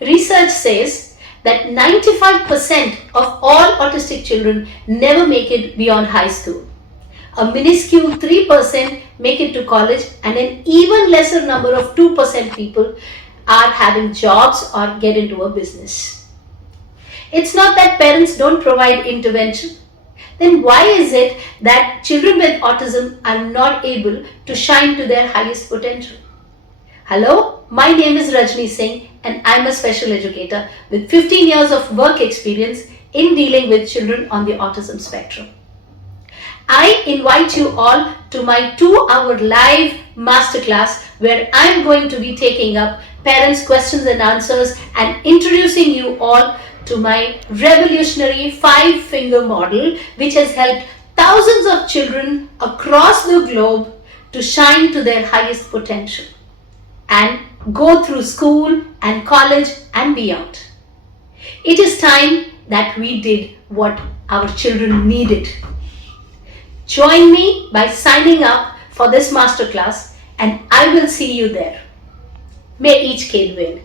Research says that 95% of all autistic children never make it beyond high school. A minuscule 3% make it to college, and an even lesser number of 2% people are having jobs or get into a business. It's not that parents don't provide intervention. Then why is it that children with autism are not able to shine to their highest potential? Hello, my name is Rajni Singh and I'm a special educator with 15 years of work experience in dealing with children on the autism spectrum. I invite you all to my 2-hour live masterclass where I'm going to be taking up parents' questions and answers and introducing you all to my revolutionary 5-finger model, which has helped thousands of children across the globe to shine to their highest potential and go through school and college and beyond. It is time that we did what our children needed. Join me by signing up for this masterclass and I will see you there. May each kid win.